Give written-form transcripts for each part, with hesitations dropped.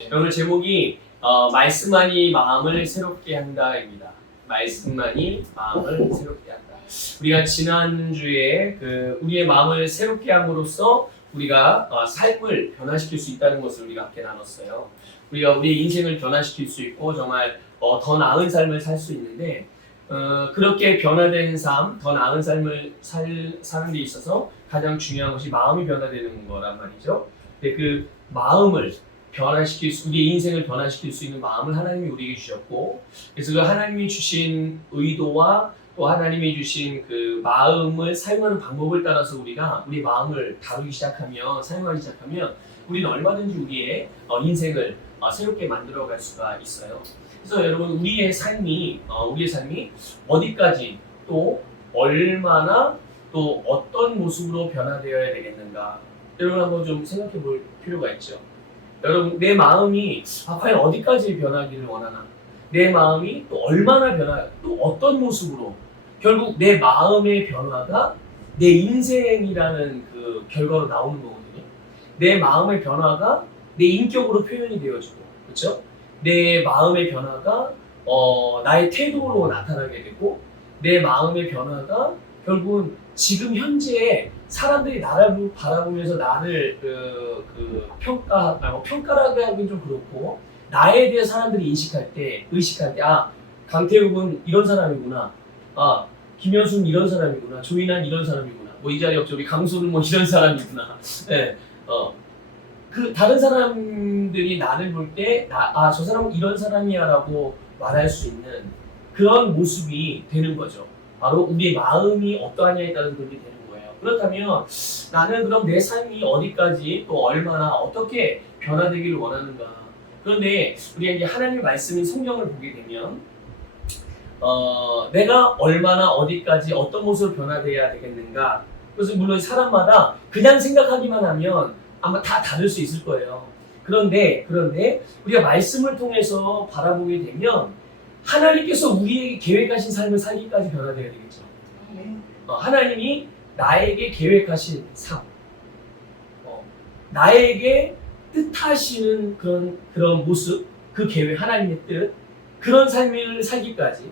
오늘 제목이 말씀만이 마음을 새롭게 한다입니다. 말씀만이 마음을 새롭게 한다. 우리가 지난주에 우리의 마음을 새롭게 함으로써 우리가 삶을 변화시킬 수 있다는 것을 우리가 함께 나눴어요. 우리가 우리의 인생을 변화시킬 수 있고 정말 더 나은 삶을 살 수 있는데 그렇게 변화된 삶, 더 나은 삶을 사는 데 있어서 가장 중요한 것이 마음이 변화되는 거란 말이죠. 근데 그 마음을 우리의 인생을 변화시킬 수 있는 마음을 하나님이 우리에게 주셨고, 그래서 그 하나님이 주신 의도와 또 하나님이 주신 그 마음을 사용하는 방법을 따라서 우리가 우리 마음을 다루기 시작하면, 사용하기 시작하면 우리는 얼마든지 우리의 인생을 새롭게 만들어갈 수가 있어요. 그래서 여러분, 우리의 삶이 어디까지 또 얼마나 또 어떤 모습으로 변화되어야 되겠는가, 여러분 한번 좀 생각해 볼 필요가 있죠. 여러분, 내 마음이 과연 어디까지 변하기를 원하나? 내 마음이 또 얼마나 또 어떤 모습으로? 결국 내 마음의 변화가 내 인생이라는 그 결과로 나오는 거거든요. 내 마음의 변화가 내 인격으로 표현이 되어지고, 그렇죠? 내 마음의 변화가 나의 태도로 나타나게 되고, 내 마음의 변화가 결국은 지금 현재에 사람들이 나를 바라보면서 나를 평가라고 하긴 좀 그렇고, 나에 대해 사람들이 의식할 때, 강태욱은 이런 사람이구나, 김현수는 이런 사람이구나, 조인환 이런 사람이구나, 이 자리 없죠, 우리 강수는 이런 사람이구나. 네, 그 다른 사람들이 나를 볼 때, 저 사람은 이런 사람이야라고 말할 수 있는 그런 모습이 되는 거죠. 바로 우리의 마음이 어떠하냐에 따라서 그렇게 되는 거예요. 그렇다면 나는 그럼 내 삶이 어디까지 또 얼마나 어떻게 변화되기를 원하는가? 그런데 우리가 이제 하나님의 말씀인 성경을 보게 되면 내가 얼마나 어디까지 어떤 모습으로 변화돼야 되겠는가? 그래서 물론 사람마다 그냥 생각하기만 하면 아마 다 다를 수 있을 거예요. 그런데 우리가 말씀을 통해서 바라보게 되면 하나님께서 우리에게 계획하신 삶을 살기까지 변화되어야 되겠죠. 하나님이 나에게 계획하신 삶, 나에게 뜻하시는 그런 모습, 그 계획, 하나님의 뜻, 그런 삶을 살기까지,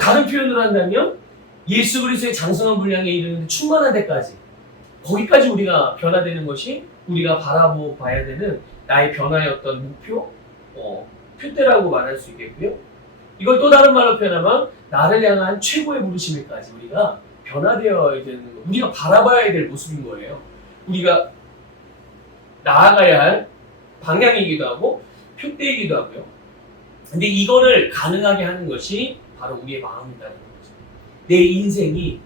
다른 표현을 한다면 예수 그리스도의 장성한 분량에 이르는 충만한 데까지, 거기까지 우리가 변화되는 것이 우리가 바라봐야 되는 나의 변화의 어떤 목표, 표대라고 말할 수 있겠고요. 이걸 또 다른 말로 표현하면 나를 향한 최고의 부르심에까지 우리가 변화되어야 되는 거, 우리가 바라봐야 될 모습인 거예요. 우리가 나아가야 할 방향이기도 하고 표대이기도 하고요. 근데 이거를 가능하게 하는 것이 바로 우리의 마음이라는 거죠. 내 인생이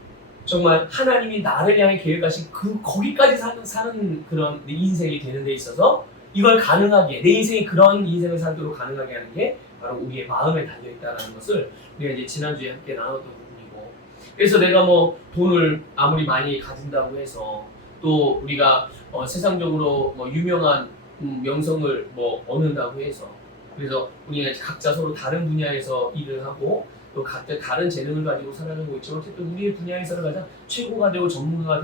정말 하나님이 나를 향해 계획하신 거기까지 사는 그런 내 인생이 되는 데 있어서 이걸 가능하게, 내 인생이 그런 인생을 살도록 가능하게 하는 게 바로 우리의 마음에 달려있다는 것을 우리가 이제 지난주에 함께 나눴던 부분이고, 그래서 내가 돈을 아무리 많이 가진다고 해서 또 우리가 세상적으로 유명한 명성을 얻는다고 해서, 그래서 우리가 각자 서로 다른 분야에서 일을 하고 또 각자 다른 재능을 가지고 살아가고 있지만 어쨌든 우리의 분야에서 가장 최고가 되고 전문가가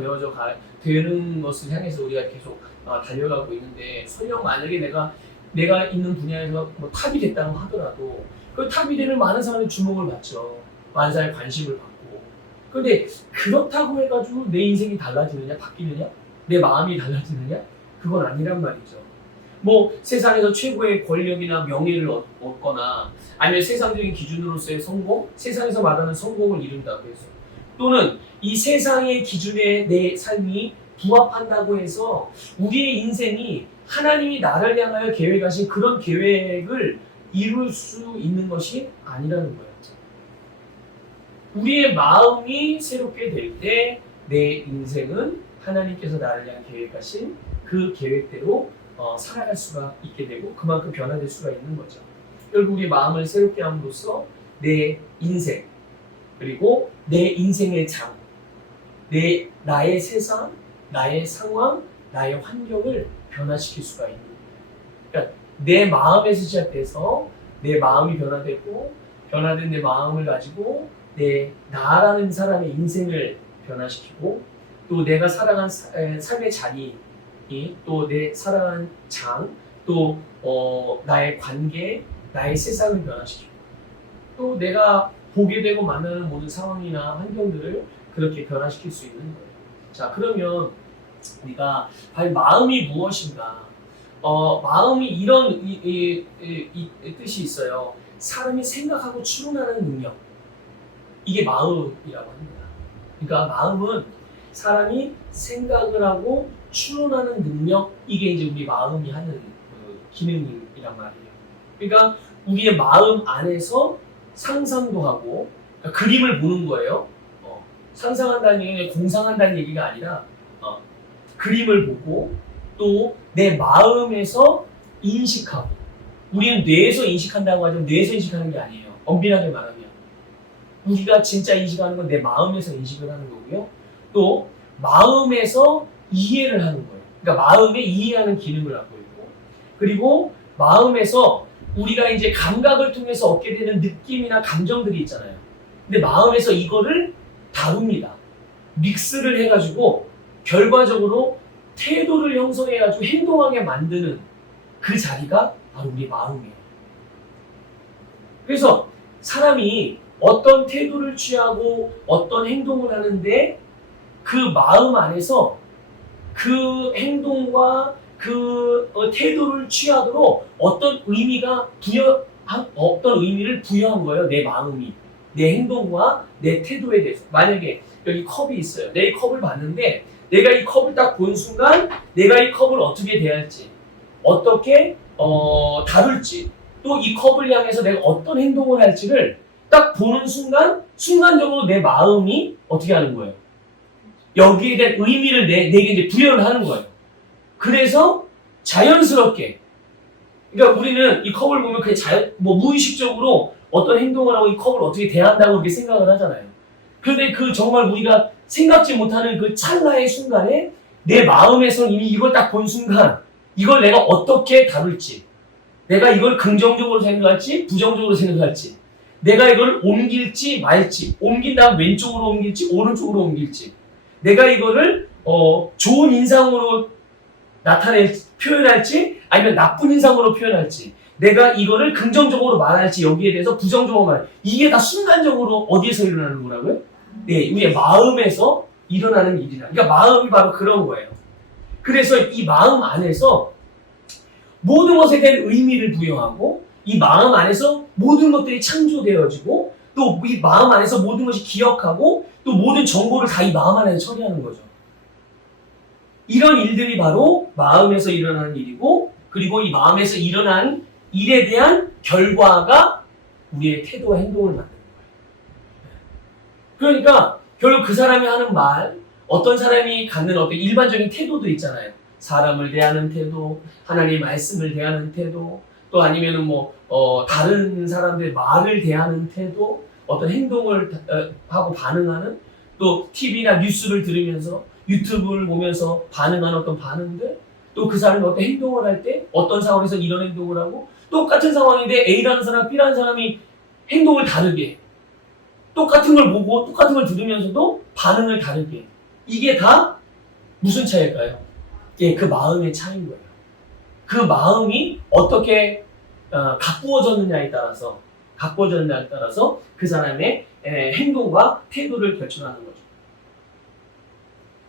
되는 것을 향해서 우리가 계속 달려가고 있는데, 설령 만약에 내가 있는 분야에서 탑이 됐다고 하더라도 그 탑이 되는 많은 사람의 주목을 받죠. 많은 사람의 관심을 받고. 그런데 그렇다고 해가지고 내 인생이 달라지느냐, 바뀌느냐, 내 마음이 달라지느냐, 그건 아니란 말이죠. 세상에서 최고의 권력이나 명예를 얻거나 아니면 세상적인 기준으로서의 성공, 세상에서 말하는 성공을 이룬다고 해서, 또는 이 세상의 기준에 내 삶이 부합한다고 해서 우리의 인생이 하나님이 나를 향하여 계획하신 그런 계획을 이룰 수 있는 것이 아니라는 거예요. 우리의 마음이 새롭게 될 때 내 인생은 하나님께서 나를 향해 계획하신 그 계획대로 살아갈 수가 있게 되고 그만큼 변화될 수가 있는 거죠. 결국 우리 마음을 새롭게 함으로써 내 인생, 그리고 내 인생의 장, 나의 세상, 나의 상황, 나의 환경을 변화시킬 수가 있는 거예요. 그러니까 내 마음에서 시작돼서 내 마음이 변화되고, 변화된 내 마음을 가지고 나라는 사람의 인생을 변화시키고, 또 내가 살아간 삶의 자리, 또 내 살아간 장, 또 나의 관계, 나의 세상을 변화시키고 또 내가 보게 되고 만나는 모든 상황이나 환경들을 그렇게 변화시킬 수 있는 거예요. 자, 그러면 우리가 과연 마음이 무엇인가? 마음이 이런 뜻이 있어요. 사람이 생각하고 추론하는 능력. 이게 마음이라고 합니다. 그러니까 마음은 사람이 생각을 하고 추론하는 능력, 이게 이제 우리 마음이 하는 기능이란 말이에요. 그러니까 우리의 마음 안에서 상상도 하고, 그러니까 그림을 보는 거예요. 상상한다는 얘기는 공상한다는 얘기가 아니라 그림을 보고 또 내 마음에서 인식하고, 우리는 뇌에서 인식한다고 하지만 뇌에서 인식하는 게 아니에요. 엄밀하게 말하면 우리가 진짜 인식하는 건 내 마음에서 인식을 하는 거고요. 또 마음에서 이해를 하는 거예요. 그러니까 마음에 이해하는 기능을 갖고 있고, 그리고 마음에서 우리가 이제 감각을 통해서 얻게 되는 느낌이나 감정들이 있잖아요. 근데 마음에서 이거를 다룹니다. 믹스를 해가지고 결과적으로 태도를 형성해가지고 행동하게 만드는 그 자리가 바로 우리 마음이에요. 그래서 사람이 어떤 태도를 취하고 어떤 행동을 하는데 그 마음 안에서 그 행동과 그 태도를 취하도록 어떤 의미를 부여한 거예요. 내 마음이. 내 행동과 내 태도에 대해서. 만약에 여기 컵이 있어요. 내 이 컵을 봤는데 내가 이 컵을 딱 본 순간 내가 이 컵을 어떻게 대할지, 어떻게 다룰지, 또 이 컵을 향해서 내가 어떤 행동을 할지를 딱 보는 순간적으로 내 마음이 어떻게 하는 거예요? 여기에 대한 의미를 내게 이제 부여를 하는 거예요. 그래서 자연스럽게, 그러니까 우리는 이 컵을 보면 그냥 무의식적으로 어떤 행동을 하고 이 컵을 어떻게 대한다고 이렇게 생각을 하잖아요. 그런데 그 정말 우리가 생각지 못하는 그 찰나의 순간에 내 마음에서 이미 이걸 딱 본 순간 이걸 내가 어떻게 다룰지, 내가 이걸 긍정적으로 생각할지 부정적으로 생각할지, 내가 이걸 옮길지 말지, 옮긴 다음 왼쪽으로 옮길지 오른쪽으로 옮길지, 내가 이거를 좋은 인상으로 표현할지 아니면 나쁜 인상으로 표현할지, 내가 이거를 긍정적으로 말할지 여기에 대해서 부정적으로 말할지, 이게 다 순간적으로 어디에서 일어나는 거라고요? 네, 우리의 마음에서 일어나는 일이다. 그러니까 마음이 바로 그런 거예요. 그래서 이 마음 안에서 모든 것에 대한 의미를 부여하고, 이 마음 안에서 모든 것들이 창조되어지고, 또 이 마음 안에서 모든 것이 기억하고, 또 모든 정보를 다 이 마음 안에서 처리하는 거죠. 이런 일들이 바로 마음에서 일어나는 일이고, 그리고 이 마음에서 일어난 일에 대한 결과가 우리의 태도와 행동을 만드는 거예요. 그러니까 결국 그 사람이 하는 말, 어떤 사람이 갖는 어떤 일반적인 태도도 있잖아요. 사람을 대하는 태도, 하나님의 말씀을 대하는 태도, 또 아니면은 다른 사람들의 말을 대하는 태도, 어떤 행동을 하고 반응하는, 또 TV나 뉴스를 들으면서 유튜브를 보면서 반응하는 어떤 반응들, 또 그 사람이 어떤 행동을 할 때 어떤 상황에서 이런 행동을 하고, 똑같은 상황인데 A라는 사람, B라는 사람이 행동을 다르게 해. 똑같은 걸 보고 똑같은 걸 들으면서도 반응을 다르게 해. 이게 다 무슨 차이일까요? 예, 그 마음의 차이인 거예요. 그 마음이 어떻게 가꾸어졌느냐에 따라서 그 사람의 행동과 태도를 결정하는 거죠.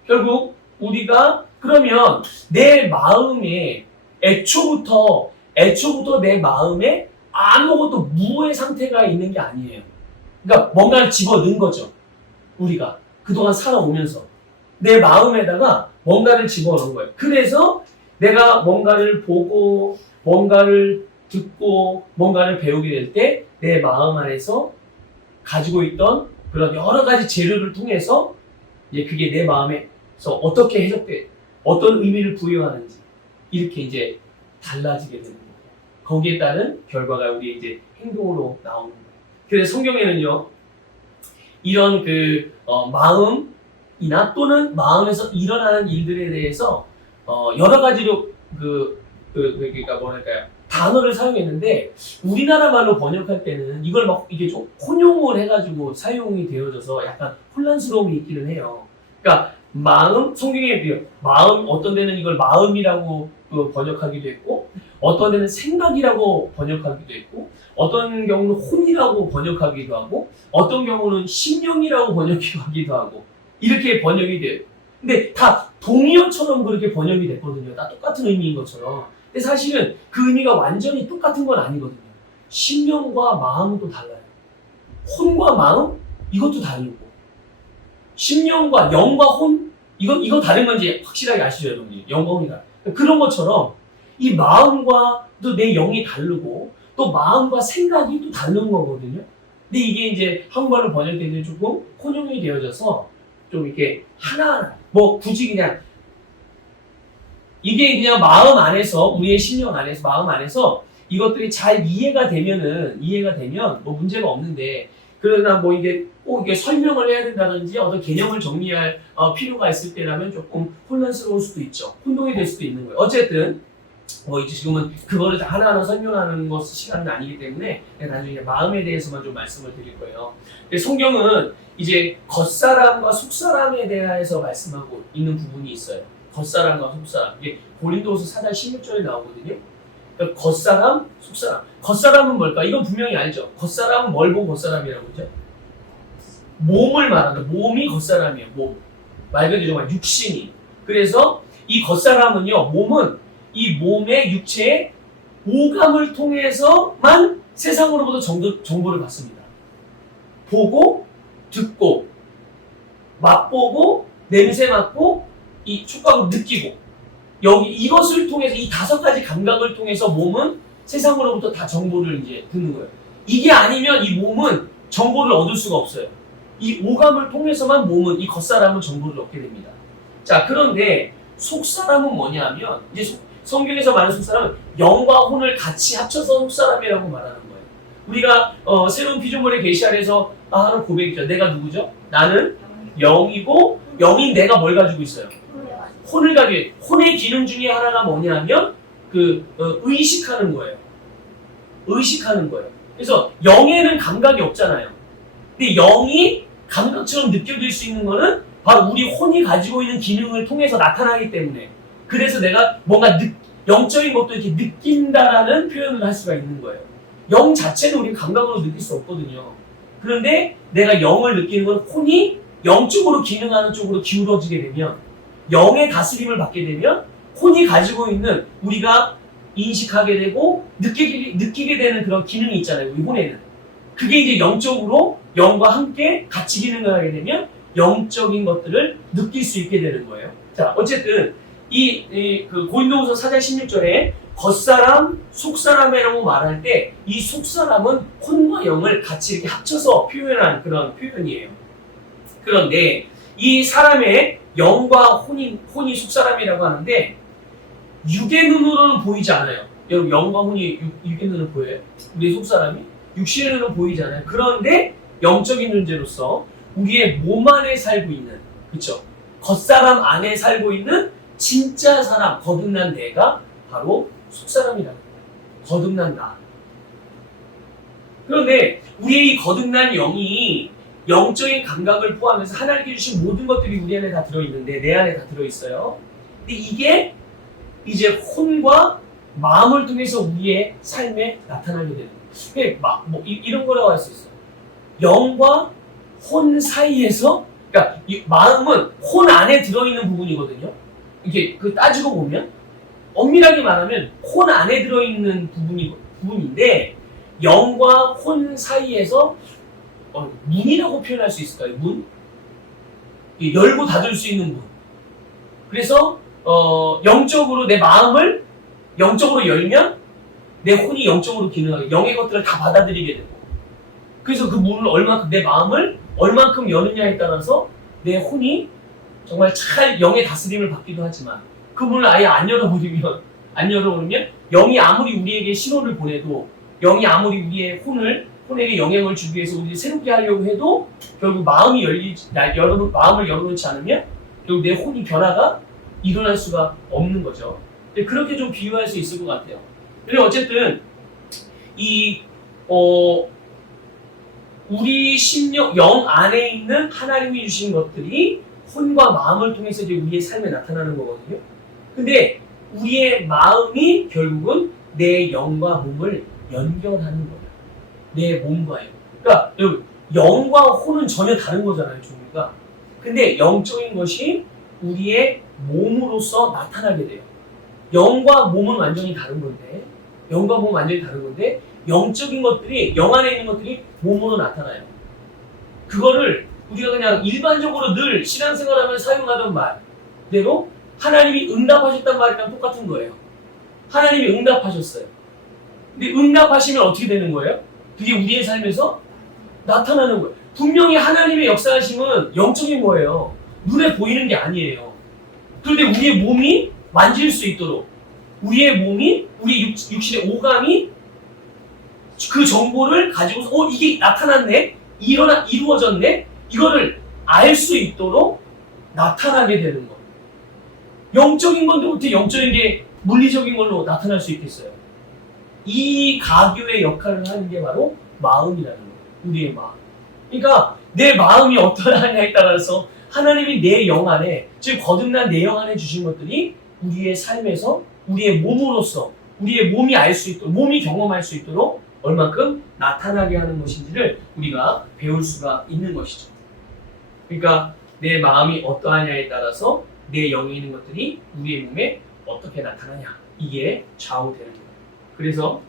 결국 우리가 그러면 내 마음에 애초부터 내 마음에 아무것도 무의 상태가 있는 게 아니에요. 그러니까 뭔가를 집어넣은 거죠. 우리가 그동안 살아오면서 내 마음에다가 뭔가를 집어넣은 거예요. 그래서 내가 뭔가를 보고 뭔가를 듣고 뭔가를 배우게 될 때 내 마음 안에서 가지고 있던 그런 여러 가지 재료를 통해서 이제 그게 내 마음에서 어떻게 해석돼, 어떤 의미를 부여하는지 이렇게 이제 달라지게 되는 거예요. 거기에 따른 결과가 우리의 이제 행동으로 나오는 거예요. 그래서 성경에는요, 이런 마음이나 또는 마음에서 일어나는 일들에 대해서 여러 가지로 그러니까 뭐랄까요, 단어를 사용했는데 우리나라 말로 번역할 때는 이걸 막 이게 좀 혼용을 해가지고 사용이 되어져서 약간 혼란스러움이 있기는 해요. 그러니까 마음, 성경에 비해 마음, 어떤 데는 이걸 마음이라고 번역하기도 했고, 어떤 데는 생각이라고 번역하기도 했고, 어떤 경우는 혼이라고 번역하기도 하고, 어떤 경우는 심령이라고 번역하기도 하고, 이렇게 번역이 돼요. 근데 다 동의어처럼 그렇게 번역이 됐거든요. 다 똑같은 의미인 것처럼. 근데 사실은 그 의미가 완전히 똑같은 건 아니거든요. 심령과 마음은 또 달라요. 혼과 마음? 이것도 다르고. 심령과 영과 혼? 이거 다른 건지 확실하게 아시죠, 여러분들? 영과 혼이 다르. 그런 것처럼 이 마음과 또 내 영이 다르고 또 마음과 생각이 또 다른 거거든요. 근데 이게 이제 한국말로 번역될 때 조금 혼용이 되어져서 좀 이렇게 하나하나 뭐 굳이 그냥 이게 그냥 마음 안에서 우리의 심령 안에서 마음 안에서 이것들이 잘 이해가 되면 뭐 문제가 없는데 그러나 뭐 이게 꼭 이게 설명을 해야 된다든지 어떤 개념을 정리할 필요가 있을 때라면 조금 혼란스러울 수도 있죠. 혼동이 될 수도 있는 거예요. 어쨌든 뭐 이제 지금은 그거를 다 하나하나 설명하는 것 시간은 아니기 때문에 나중에 마음에 대해서만 좀 말씀을 드릴 거예요. 근데 성경은 이제 겉사람과 속사람에 대해서 말씀하고 있는 부분이 있어요. 겉사람과 속사람. 이게 고린도후서 4장 16절에 나오거든요. 그러니까 겉사람, 속사람. 겉사람은 뭘까? 이건 분명히 알죠. 겉사람은 뭘 보고 겉사람이라고 그러죠? 몸을 말하는 몸이 겉사람이에요. 몸. 말 그대로 정말 육신이. 그래서 이 겉사람은요. 몸은 이 몸의 육체의 오감을 통해서만 세상으로부터 정보를 받습니다. 보고, 듣고, 맛보고, 냄새 맡고, 이 촉각을 느끼고, 여기 이것을 통해서 이 5가지 감각을 통해서 몸은 세상으로부터 다 정보를 이제 듣는 거예요. 이게 아니면 이 몸은 정보를 얻을 수가 없어요. 이 오감을 통해서만 몸은 이 겉사람은 정보를 얻게 됩니다. 자, 그런데 속사람은 뭐냐면 이제 성경에서 말하는 속사람은 영과 혼을 같이 합쳐서 속사람이라고 말하는 거예요. 우리가 새로운 피조물의 계시 안에서 하는 고백이죠. 내가 누구죠? 나는 영이고 영인 내가 뭘 가지고 있어요? 혼을 가지고 혼의 기능 중에 하나가 뭐냐면 의식하는 거예요. 의식하는 거예요. 그래서 영에는 감각이 없잖아요. 근데 영이 감각처럼 느껴질 수 있는 거는 바로 우리 혼이 가지고 있는 기능을 통해서 나타나기 때문에 그래서 내가 뭔가 영적인 것도 이렇게 느낀다라는 표현을 할 수가 있는 거예요. 영 자체는 우리 감각으로 느낄 수 없거든요. 그런데 내가 영을 느끼는 건 혼이 영적으로 기능하는 쪽으로 기울어지게 되면 영의 다스림을 받게 되면 혼이 가지고 있는 우리가 인식하게 되고 느끼게 되는 그런 기능이 있잖아요. 우리 혼에는. 그게 이제 영적으로 영과 함께 같이 기능을 하게 되면 영적인 것들을 느낄 수 있게 되는 거예요. 자, 어쨌든 그 고린도후서 4장 16절에 겉사람, 속사람이라고 말할 때 이 속사람은 혼과 영을 같이 이렇게 합쳐서 표현한 그런 표현이에요. 그런데 이 사람의 영과 혼이 속사람이라고 하는데 육의 눈으로는 보이지 않아요. 여러분 영과 혼이 육의 눈으로 보여요? 우리 속사람이? 육신의 눈으로 보이지 않아요. 그런데 영적인 존재로서 우리의 몸 안에 살고 있는 그렇죠? 겉사람 안에 살고 있는 진짜 사람, 거듭난 내가 바로 속사람이라는 거예요. 거듭난 나. 그런데 우리의 이 거듭난 영이 영적인 감각을 포함해서 하나님께 주신 모든 것들이 우리 안에 다 들어있는데 내 안에 다 들어있어요. 근데 이게 이제 혼과 마음을 통해서 우리의 삶에 나타나게 되는 거예요. 이런 거라고 할 수 있어요. 영과 혼 사이에서 그러니까 이 마음은 혼 안에 들어있는 부분이거든요. 이게 따지고 보면 엄밀하게 말하면 혼 안에 들어있는 부분인데 영과 혼 사이에서 문이라고 표현할 수 있을까요? 문? 열고 닫을 수 있는 문. 그래서 영적으로 내 마음을 영적으로 열면 내 혼이 영적으로 기능하게 영의 것들을 다 받아들이게 되고 그래서 그 문을 내 마음을 얼만큼 여느냐에 따라서 내 혼이 정말 잘 영의 다스림을 받기도 하지만 그 문을 아예 안 열어버리면 영이 아무리 우리에게 신호를 보내도 영이 아무리 우리의 혼에게 영향을 주기 위해서 우리 새롭게 하려고 해도 결국 마음을 열어놓지 않으면 결국 내 혼이 변화가 일어날 수가 없는 거죠. 그렇게 좀 비유할 수 있을 것 같아요. 그리고 어쨌든 우리 심령, 영 안에 있는 하나님이 주신 것들이 혼과 마음을 통해서 이제 우리의 삶에 나타나는 거거든요. 근데 우리의 마음이 결국은 내 영과 몸을 연결하는 거예요. 내 몸과요. 그러니까 여러분, 영과 혼은 전혀 다른 거잖아요, 종류가. 근데 영적인 것이 우리의 몸으로서 나타나게 돼요. 영과 몸은 완전히 다른 건데, 영적인 것들이, 영 안에 있는 것들이 몸으로 나타나요. 그거를 우리가 그냥 일반적으로 늘 신앙생활하면 사용하던 말대로 하나님이 응답하셨단 말이랑 똑같은 거예요. 하나님이 응답하셨어요. 근데 응답하시면 어떻게 되는 거예요? 그게 우리의 삶에서 나타나는 거예요. 분명히 하나님의 역사하심은 영적인 거예요. 눈에 보이는 게 아니에요. 그런데 우리의 몸이 만질 수 있도록, 우리의 몸이, 우리 육신의 오감이 그 정보를 가지고서 이게 나타났네? 이루어졌네? 이거를 알 수 있도록 나타나게 되는 거예요. 영적인 건데 어떻게 영적인 게 물리적인 걸로 나타날 수 있겠어요? 이 가교의 역할을 하는 게 바로 마음이라는 거예요. 우리의 마음. 그러니까 내 마음이 어떠하냐에 따라서 하나님이 내 영 안에, 즉 거듭난 내 영 안에 주신 것들이 우리의 삶에서 우리의 몸으로서 우리의 몸이 알 수 있도록, 몸이 경험할 수 있도록 얼만큼 나타나게 하는 것인지를 우리가 배울 수가 있는 것이죠. 그러니까 내 마음이 어떠하냐에 따라서 내 영에 있는 것들이 우리의 몸에 어떻게 나타나냐, 이게 좌우되는 거예요. 그래서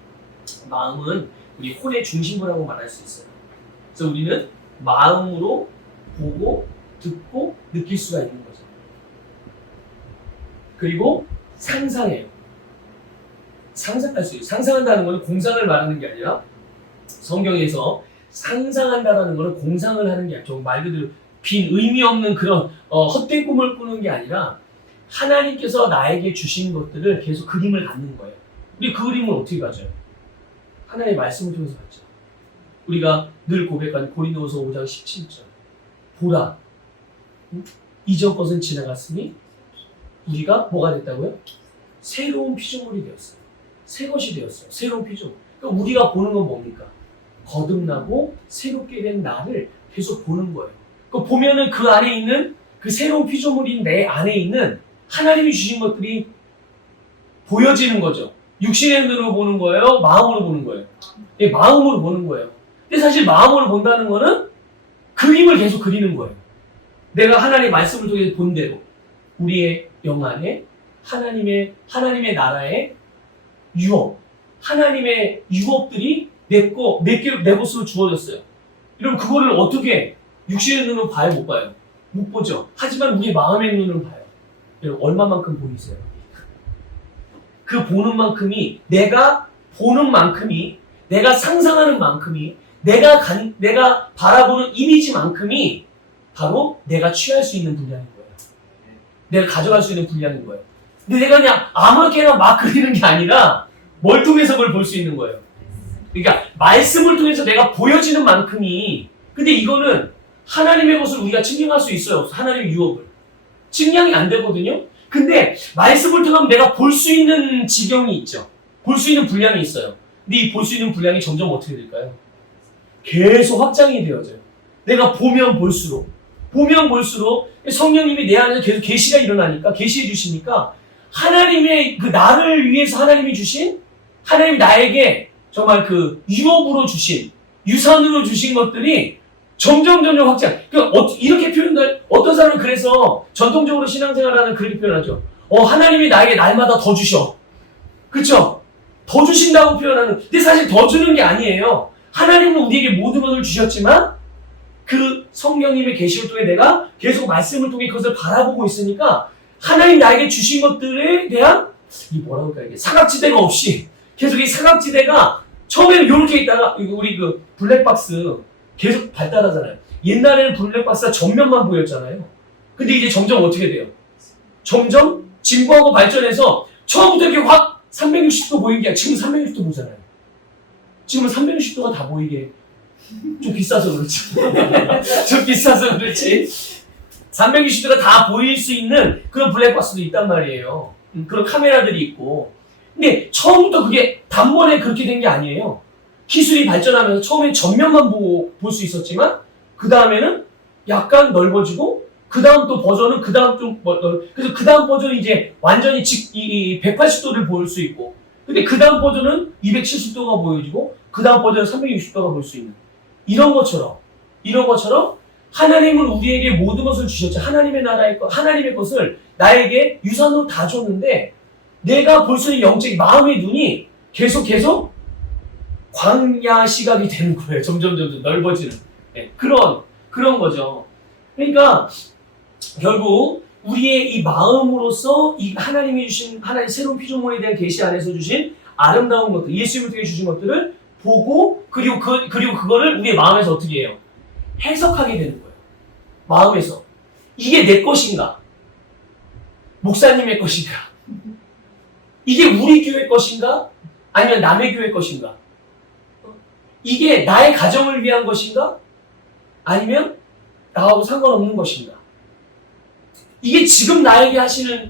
마음은 우리 혼의 중심부라고 말할 수 있어요. 그래서 우리는 마음으로 보고 듣고 느낄 수가 있는 거죠. 그리고 상상해요. 상상할 수 있어요. 상상한다는 것은 공상을 말하는 게 아니라, 성경에서 상상한다는 것은 공상을 하는 게 아니라, 말 그대로 빈 의미 없는 그런 헛된 꿈을 꾸는 게 아니라 하나님께서 나에게 주신 것들을 계속 그림을 갖는 거예요. 우리 그 그림을 어떻게 가져요? 하나님의 말씀을 통해서 갖죠. 우리가 늘 고백하는 고린도후서 5장 17절. 보라, 이전 것은 지나갔으니 우리가 뭐가 됐다고요? 새로운 피조물이 되었어요. 새 것이 되었어요. 새로운 피조물. 그러니까 우리가 보는 건 뭡니까? 거듭나고 새롭게 된 나를 계속 보는 거예요. 그 보면은 그 안에 있는 그 새로운 피조물인 내 안에 있는 하나님이 주신 것들이 보여지는 거죠. 육신의 눈으로 보는 거예요? 마음으로 보는 거예요? 예, 마음으로 보는 거예요. 근데 사실 마음으로 본다는 거는 그림을 계속 그리는 거예요. 내가 하나님의 말씀을 통해서 본 대로 우리의 영 안에 하나님의 나라의 유업, 하나님의 유업들이 내 것으로 주어졌어요. 여러분, 그거를 어떻게 육신의 눈으로 봐요, 못 봐요? 못 보죠. 하지만 우리 마음의 눈으로 봐요. 여러분, 얼마만큼 보이세요? 그 보는 만큼이, 내가 보는 만큼이, 내가 상상하는 만큼이, 내가 바라보는 이미지만큼이 바로 내가 취할 수 있는 분량인 거예요. 내가 가져갈 수 있는 분량인 거예요. 근데 내가 그냥 아무렇게나 막 그리는 게 아니라 뭘 통해서 그걸 볼 수 있는 거예요. 그러니까 말씀을 통해서 내가 보여지는 만큼이, 근데 이거는 하나님의 것을 우리가 증명할 수 있어요? 하나님의 유업을. 증명이 안 되거든요? 근데 말씀을 통하면 내가 볼 수 있는 지경이 있죠. 볼 수 있는 분량이 있어요. 근데 이 볼 수 있는 분량이 점점 어떻게 될까요? 계속 확장이 되어져요. 내가 보면 볼수록 성령님이 내 안에서 계속 계시가 일어나니까, 계시해 주시니까 하나님의 그 나를 위해서 하나님이 주신, 하나님이 나에게 정말 그 유업으로 주신, 유산으로 주신 것들이 점점 확장. 이렇게 표현될, 어떤 사람은 그래서 전통적으로 신앙생활하는 그렇게 표현하죠. 하나님이 나에게 날마다 더 주셔. 그쵸? 더 주신다고 표현하는. 근데 사실 더 주는 게 아니에요. 하나님은 우리에게 모든 것을 주셨지만 그 성령님의 계시를 통해 내가 계속 말씀을 통해 그것을 바라보고 있으니까 하나님 나에게 주신 것들에 대한 뭐라고 할까, 이게 사각지대가 없이 계속 이 사각지대가 처음에는 이렇게 있다가, 우리 그 블랙박스 계속 발달하잖아요. 옛날에는 블랙박스가 전면만 보였잖아요. 근데 이제 점점 어떻게 돼요? 점점 진보하고 발전해서 처음부터 이렇게 확 360도 보이는 게 아니라 지금 360도 보잖아요. 지금은 360도가 다 보이게, 좀 비싸서 그렇지. 360도가 다 보일 수 있는 그런 블랙박스도 있단 말이에요. 그런 카메라들이 있고. 근데 처음부터 그게 단번에 그렇게 된 게 아니에요. 기술이 발전하면서 처음엔 전면만 볼 수 있었지만 그 다음에는 약간 넓어지고, 그 다음 또 버전은 그래서 그 다음 버전은 이제 완전히 180도를 볼 수 있고, 근데 그 다음 버전은 270도가 보여지고 그 다음 버전은 360도가 볼 수 있는 이런 것처럼 하나님은 우리에게 모든 것을 주셨죠. 하나님의 나라의 것, 하나님의 것을 나에게 유산으로 다 줬는데 내가 볼 수 있는 영적 마음의 눈이 계속 광야 시각이 되는 거예요. 점점 넓어지는 그런 거죠. 그러니까 결국 우리의 이 마음으로서 이 하나님이 주신 하나님 새로운 피조물에 대한 계시 안에서 주신 아름다운 것들, 예수님을 통해 주신 것들을 보고 그리고 그거를 우리의 마음에서 어떻게 해요? 해석하게 되는 거예요. 마음에서 이게 내 것인가? 목사님의 것인가? 이게 우리 교회 것인가? 아니면 남의 교회 것인가? 이게 나의 가정을 위한 것인가? 아니면 나하고 상관없는 것인가? 이게 지금 나에게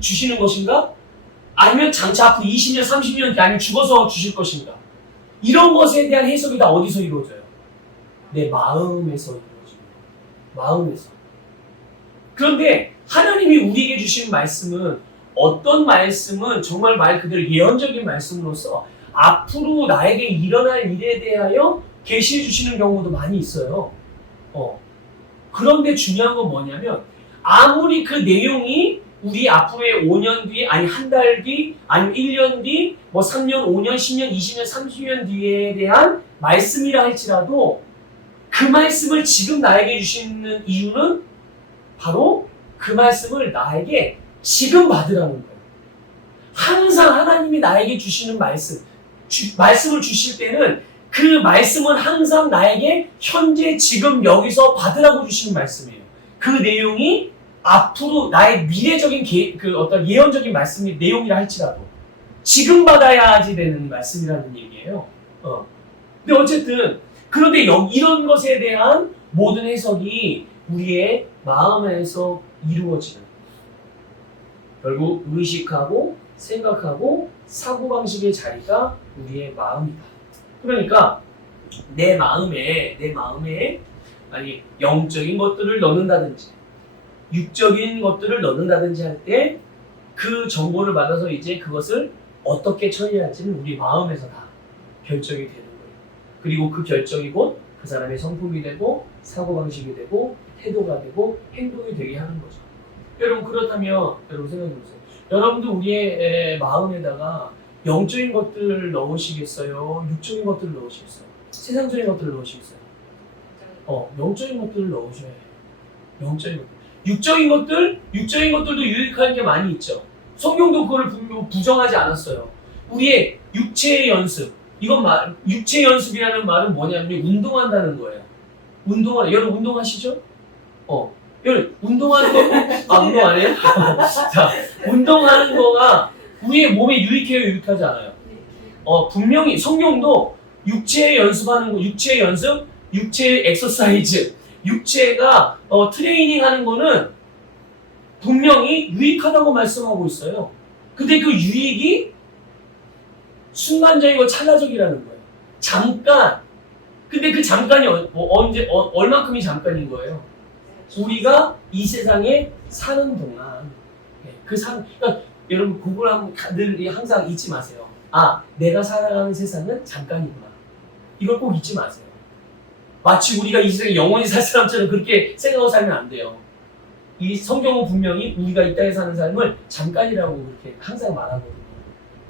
주시는 것인가? 아니면 장차 앞으로 20년, 30년 뒤 아니면 죽어서 주실 것인가? 이런 것에 대한 해석이 다 어디서 이루어져요? 내 마음에서 이루어집니다. 마음에서. 그런데 하나님이 우리에게 주신 말씀은 어떤 말씀은 정말 말 그대로 예언적인 말씀으로서 앞으로 나에게 일어날 일에 대하여 계시해 주시는 경우도 많이 있어요. 그런데 중요한 건 뭐냐면 아무리 그 내용이 우리 앞으로의 5년 뒤, 아니 한 달 뒤, 아니 1년 뒤, 뭐 3년, 5년, 10년, 20년, 30년 뒤에 대한 말씀이라 할지라도 그 말씀을 지금 나에게 주시는 이유는 바로 그 말씀을 나에게 지금 받으라는 거예요. 항상 하나님이 나에게 주시는 말씀을 주실 때는 그 말씀은 항상 나에게 현재 지금 여기서 받으라고 주시는 말씀이에요. 그 내용이 앞으로 나의 미래적인 어떤 예언적인 말씀이 내용이라 할지라도 지금 받아야지 되는 말씀이라는 얘기예요. 근데 어쨌든 그런데 이런 것에 대한 모든 해석이 우리의 마음에서 이루어지는 결국 의식하고 생각하고 사고방식의 자리가 우리의 마음이다. 그러니까 내 마음에 아니 영적인 것들을 넣는다든지 육적인 것들을 넣는다든지 할 때 그 정보를 받아서 이제 그것을 어떻게 처리할지는 우리 마음에서 다 결정이 되는 거예요. 그리고 그 결정이 곧 그 사람의 성품이 되고 사고방식이 되고 태도가 되고 행동이 되게 하는 거죠. 여러분 그렇다면 여러분 생각해보세요. 여러분도 우리의 마음에다가 영적인 것들을 넣으시겠어요? 육적인 것들을 넣으시겠어요? 세상적인 것들을 넣으시겠어요? 영적인 것들을 넣으셔야 해요. 영적인 것들. 육적인 것들도 유익한 게 많이 있죠. 성경도 그걸 부정하지 않았어요. 우리의 육체의 연습. 육체 연습이라는 말은 뭐냐면 운동한다는 거예요. 여러분 운동하시죠? 여러분 운동하는 거, 운동 안 해요? 자, 운동하는 거가 우리의 몸에 유익해요, 유익하지 않아요? 분명히 성경도 육체의 연습하는 거, 육체의 엑서사이즈, 육체가 트레이닝 하는 거는 분명히 유익하다고 말씀하고 있어요. 근데 그 유익이 순간적이고 찰나적이라는 거예요. 잠깐. 근데 그 잠깐이 얼만큼이 잠깐인 거예요? 우리가 이 세상에 사는 동안 그러니까 여러분 그걸 늘 항상 잊지 마세요. 내가 살아가는 세상은 잠깐이구나. 이걸 꼭 잊지 마세요. 마치 우리가 이 세상에 영원히 살 사람처럼 그렇게 생각하고 살면 안 돼요. 이 성경은 분명히 우리가 이 땅에 사는 삶을 잠깐이라고 그렇게 항상 말하거든요.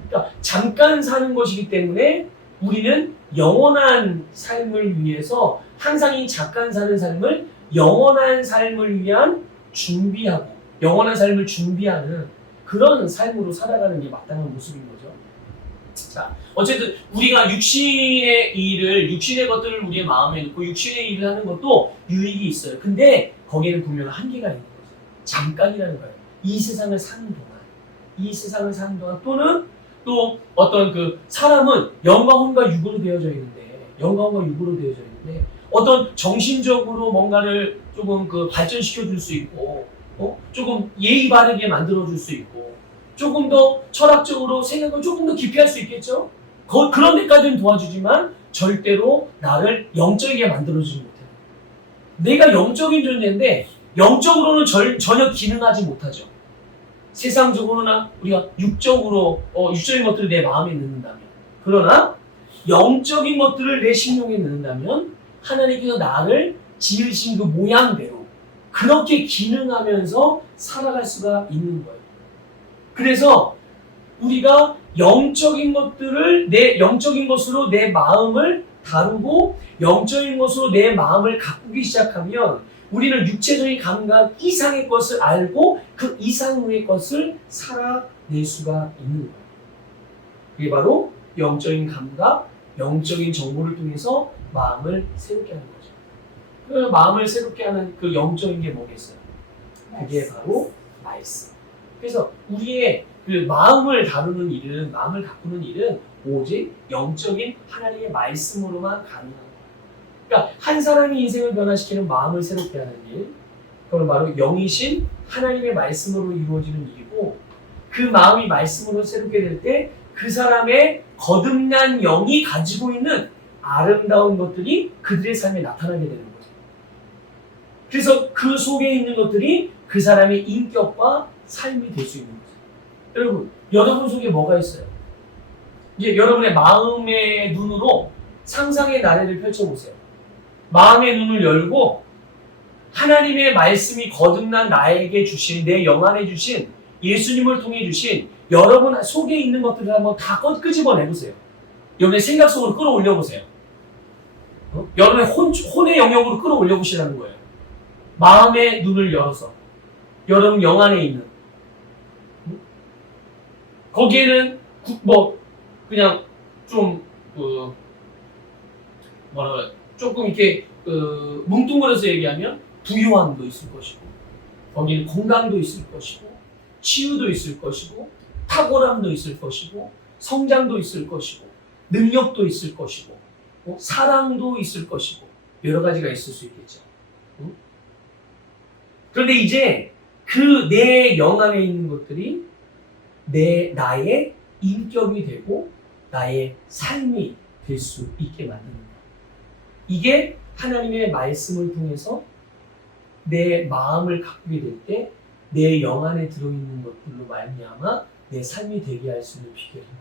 그러니까 잠깐 사는 것이기 때문에 우리는 영원한 삶을 위해서 항상 이 잠깐 사는 삶을 영원한 삶을 위한 준비하고 영원한 삶을 준비하는 그런 삶으로 살아가는 게 마땅한 모습인 거죠. 자, 어쨌든 우리가 육신의 것들을 우리의 마음에 넣고 육신의 일을 하는 것도 유익이 있어요. 근데 거기에는 분명한 한계가 있는 거죠. 잠깐이라는 거예요. 이 세상을 사는 동안 또는 또 어떤 사람은 영과 혼과 육으로 되어져 있는데 어떤 정신적으로 뭔가를 조금 발전시켜 줄 수 있고 조금 예의 바르게 만들어 줄 수 있고 조금 더 철학적으로 생각을 조금 더 깊이 할 수 있겠죠? 그런 데까지는 도와주지만 절대로 나를 영적이게 만들어주지 못해요. 내가 영적인 존재인데 영적으로는 전혀 기능하지 못하죠. 세상적으로나 우리가 육적인 것들을 내 마음에 넣는다면, 그러나 영적인 것들을 내 심령에 넣는다면 하나님께서 나를 지으신 그 모양대로 그렇게 기능하면서 살아갈 수가 있는 거예요. 그래서 우리가 영적인 것으로 내 마음을 다루고 영적인 것으로 내 마음을 가꾸기 시작하면 우리는 육체적인 감각 이상의 것을 알고 그 이상의 것을 살아낼 수가 있는 거예요. 그게 바로 영적인 감각, 영적인 정보를 통해서 마음을 새롭게 하는 거죠. 그 마음을 새롭게 하는 그 영적인 게 뭐겠어요? 그게 바로 말씀. 그래서 우리의 그 마음을 다루는 일은, 마음을 가꾸는 일은 오직 영적인 하나님의 말씀으로만 가능한 거예요. 그러니까 한 사람이 인생을 변화시키는 마음을 새롭게 하는 일, 그건 바로 영이신 하나님의 말씀으로 이루어지는 일이고, 그 마음이 말씀으로 새롭게 될 때 그 사람의 거듭난 영이 가지고 있는 아름다운 것들이 그들의 삶에 나타나게 되는 거예요. 그래서 그 속에 있는 것들이 그 사람의 인격과 삶이 될 수 있는 거죠. 여러분 속에 뭐가 있어요? 이제 여러분의 마음의 눈으로 상상의 나래를 펼쳐보세요. 마음의 눈을 열고 하나님의 말씀이 거듭난 나에게 주신, 내 영 안에 주신, 예수님을 통해 주신 여러분 속에 있는 것들을 한번 다 끄집어내보세요. 여러분의 생각 속으로 끌어올려보세요. 여러분의 혼의 영역으로 끌어올려보시라는 거예요. 마음의 눈을 열어서 여러분 영 안에 있는, 거기에는 그냥 좀 조금 이렇게 뭉뚱그려서 얘기하면 부유함도 있을 것이고, 거기는 건강도 있을 것이고, 치유도 있을 것이고, 탁월함도 있을 것이고, 성장도 있을 것이고, 능력도 있을 것이고, 사랑도 있을 것이고, 여러 가지가 있을 수 있겠죠. 그런데 이제 그 내 영 안에 있는 것들이 나의 인격이 되고 나의 삶이 될 수 있게 만드는 거예요. 이게 하나님의 말씀을 통해서 내 마음을 가꾸게 될 때 내 영 안에 들어있는 것들로 말미암아 내 삶이 되게 할 수 있는 비결인 거예요.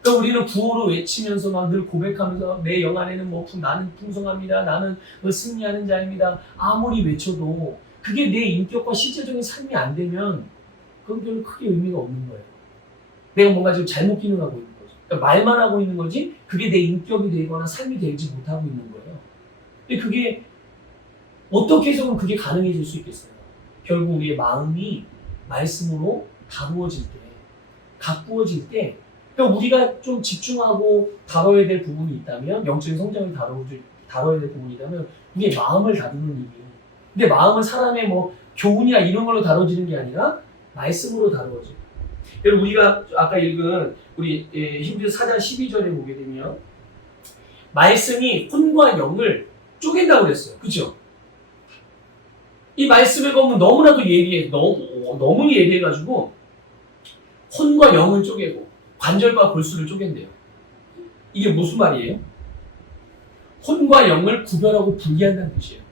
그러니까 우리는 구호로 외치면서 막 늘 고백하면서 내 영 안에는 나는 풍성합니다. 나는 승리하는 자입니다. 아무리 외쳐도 그게 내 인격과 실제적인 삶이 안 되면 그건 별로 크게 의미가 없는 거예요. 내가 뭔가 지금 잘못 기능하고 있는 거죠. 그러니까 말만 하고 있는 거지 그게 내 인격이 되거나 삶이 되지 못하고 있는 거예요. 근데 그게 어떻게 해서는 그게 가능해질 수 있겠어요? 결국 우리의 마음이 말씀으로 다루어질 때, 가꾸어질 때, 그러니까 우리가 좀 집중하고 다뤄야 될 부분이 있다면, 영적인 성장을 다뤄야 될 부분이 있다면 우리의 마음을 다루는 일이. 근데 마음은 사람의 교훈이나 이런 걸로 다뤄지는 게 아니라 말씀으로 다루어져요. 여러분 우리가 아까 읽은 우리 히브리서 4장 12절에 보게 되면 말씀이 혼과 영을 쪼갠다고 그랬어요. 그렇죠? 이 말씀에 보면 너무나도 너무 예리해가지고 혼과 영을 쪼개고 관절과 골수를 쪼갠대요. 이게 무슨 말이에요? 혼과 영을 구별하고 분리한다는 뜻이에요.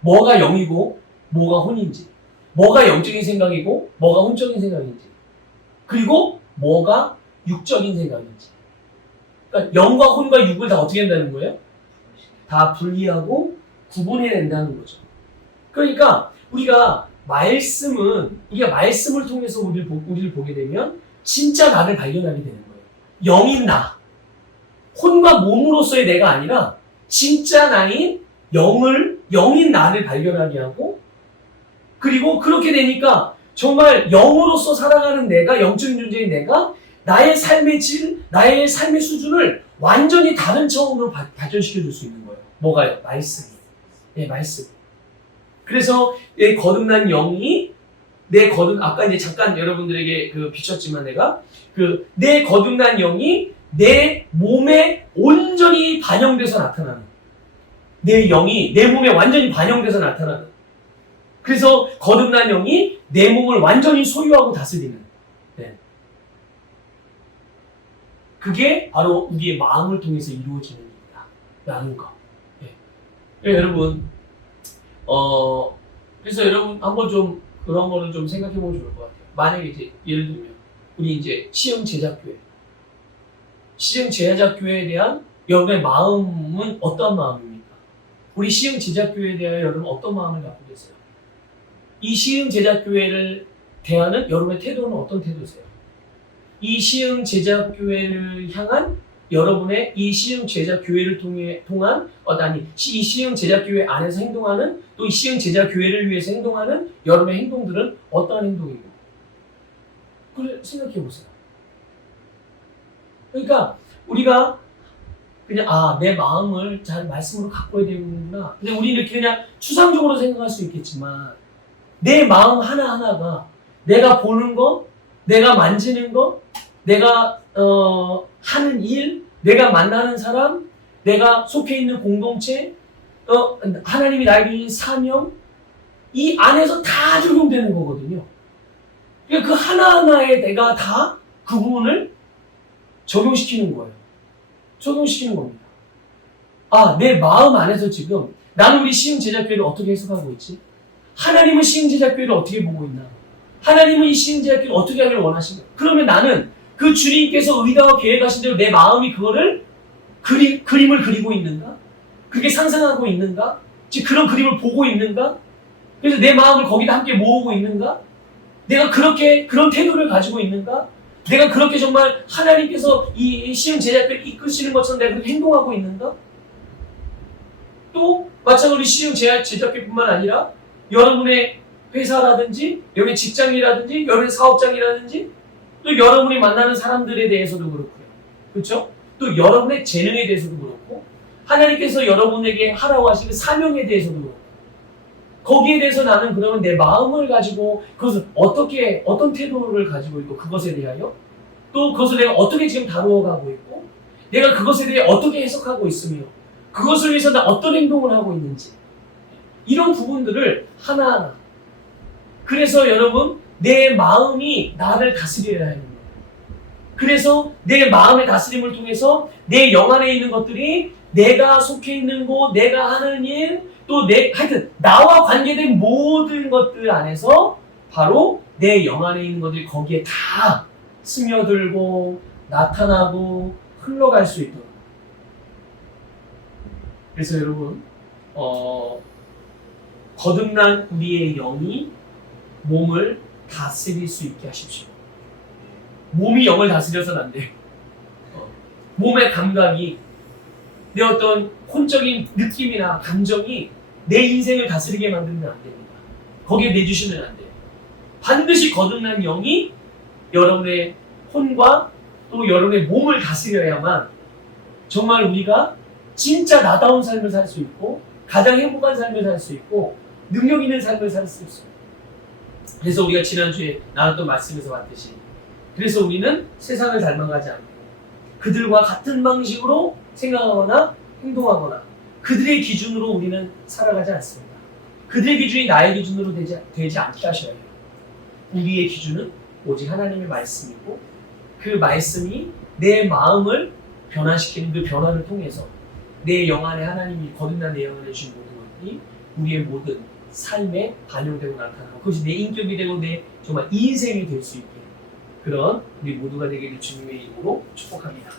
뭐가 영이고 뭐가 혼인지, 뭐가 영적인 생각이고 뭐가 혼적인 생각인지, 그리고 뭐가 육적인 생각인지. 그러니까 영과 혼과 육을 다 어떻게 한다는 거예요? 다 분리하고 구분해낸다는 거죠. 그러니까 우리가 말씀을 통해서 우리를 보게 되면 진짜 나를 발견하게 되는 거예요. 영인 나, 혼과 몸으로서의 내가 아니라 진짜 나인 영인 나를 발견하게 하고, 그리고 그렇게 되니까 정말 영으로서 살아가는 내가, 영적인 존재인 내가 나의 삶의 질, 나의 삶의 수준을 완전히 다른 차원으로 발전시켜 줄 수 있는 거예요. 뭐가요? 말씀이. 네, 말씀. 그래서 내 거듭난 영이 아까 이제 잠깐 여러분들에게 비췄지만 내 거듭난 영이 내 몸에 온전히 반영돼서 나타나는, 내 영이 내 몸에 완전히 반영돼서 나타나는, 그래서 거듭난 영이 내 몸을 완전히 소유하고 다스리는, 네. 그게 바로 우리의 마음을 통해서 이루어지는 일이다 라는 거. 네. 네, 여러분 그래서 여러분 한번 좀 그런 거는 좀 생각해 보면 좋을 것 같아요. 만약에 이제 예를 들면 우리 이제 시흥 제작교회, 시흥 제작교회에 대한 여러분의 마음은 어떤 마음입니까? 우리 시흥 제작교회에 대하여 여러분 어떤 마음을 갖고 계세요? 이 시흥 제작교회를 대하는 여러분의 태도는 어떤 태도세요? 이 시흥 제작교회를 향한 여러분의 이 시흥 제작교회를 통한 이 시흥 제작교회 안에서 행동하는 또 이 시흥 제작교회를 위해서 행동하는 여러분의 행동들은 어떠한 행동이고? 그걸 생각해 보세요. 그러니까 우리가 그냥 내 마음을 잘 말씀으로 가꿔야 되는구나. 근데 우리는 이렇게 그냥 추상적으로 생각할 수 있겠지만 내 마음 하나하나가 내가 보는 거, 내가 만지는 거, 내가 하는 일, 내가 만나는 사람, 내가 속해 있는 공동체, 하나님이 나에게 주신 사명, 이 안에서 다 적용되는 거거든요. 그러니까 그 하나하나에 내가 다 그 부분을 적용시키는 거예요. 적용시키는 겁니다. 내 마음 안에서 지금 나는 우리 시흥 제작교회를 어떻게 해석하고 있지? 하나님은 시흥 제작교회를 어떻게 보고 있나? 하나님은 이 시흥 제작교회를 어떻게 하기를 원하신가? 그러면 나는 그 주님께서 의도하고 계획하신 대로 내 마음이 그거를 그림을 그리고 있는가? 그렇게 상상하고 있는가? 지금 그런 그림을 보고 있는가? 그래서 내 마음을 거기다 함께 모으고 있는가? 내가 그렇게 그런 태도를 가지고 있는가? 내가 그렇게 정말 하나님께서 이 시흥 제작교회를 이끄시는 것처럼 내가 그렇게 행동하고 있는가? 또 마찬가지로 시흥 제작교회뿐만 아니라 여러분의 회사라든지 여러분의 직장이라든지 여러분의 사업장이라든지 또 여러분이 만나는 사람들에 대해서도 그렇고요. 그렇죠? 또 여러분의 재능에 대해서도 그렇고 하나님께서 여러분에게 하라고 하시는 사명에 대해서도 그렇고 거기에 대해서 나는 그러면 내 마음을 가지고 그것을 어떤 태도를 가지고 있고 그것에 대하여 또 그것을 내가 어떻게 지금 다루어가고 있고 내가 그것에 대해 어떻게 해석하고 있으며 그것을 위해서 나 어떤 행동을 하고 있는지 이런 부분들을 하나하나 그래서 여러분 내 마음이 나를 다스려야 하는 거예요. 그래서 내 마음의 다스림을 통해서 내 영 안에 있는 것들이 내가 속해 있는 곳, 내가 하는 일 또 하여튼 나와 관계된 모든 것들 안에서 바로 내 영 안에 있는 것들이 거기에 다 스며들고 나타나고 흘러갈 수 있도록. 그래서 여러분 거듭난 우리의 영이 몸을 다스릴 수 있게 하십시오. 몸이 영을 다스려서는 안 돼요. 몸의 감각이 내 어떤 혼적인 느낌이나 감정이 내 인생을 다스리게 만들면 안 됩니다. 거기에 내주시면 안 돼요. 반드시 거듭난 영이 여러분의 혼과 또 여러분의 몸을 다스려야만 정말 우리가 진짜 나다운 삶을 살 수 있고 가장 행복한 삶을 살 수 있고 능력 있는 삶을 살 수 있습니다. 그래서 우리가 지난주에 나눴던 말씀에서 봤듯이 그래서 우리는 세상을 닮아가지 않고 그들과 같은 방식으로 생각하거나 행동하거나 그들의 기준으로 우리는 살아가지 않습니다. 그들의 기준이 나의 기준으로 되지 않게 하셔야 해요. 우리의 기준은 오직 하나님의 말씀이고 그 말씀이 내 마음을 변화시키는 그 변화를 통해서 내 영 안에 하나님이 거듭난 내 영 안에 주신 모든 것들이 우리의 모든 삶에 반영되고 나타나고 그것이 내 인격이 되고 내 정말 인생이 될 수 있게 그런 우리 모두가 되기를 주님의 이름으로 축복합니다.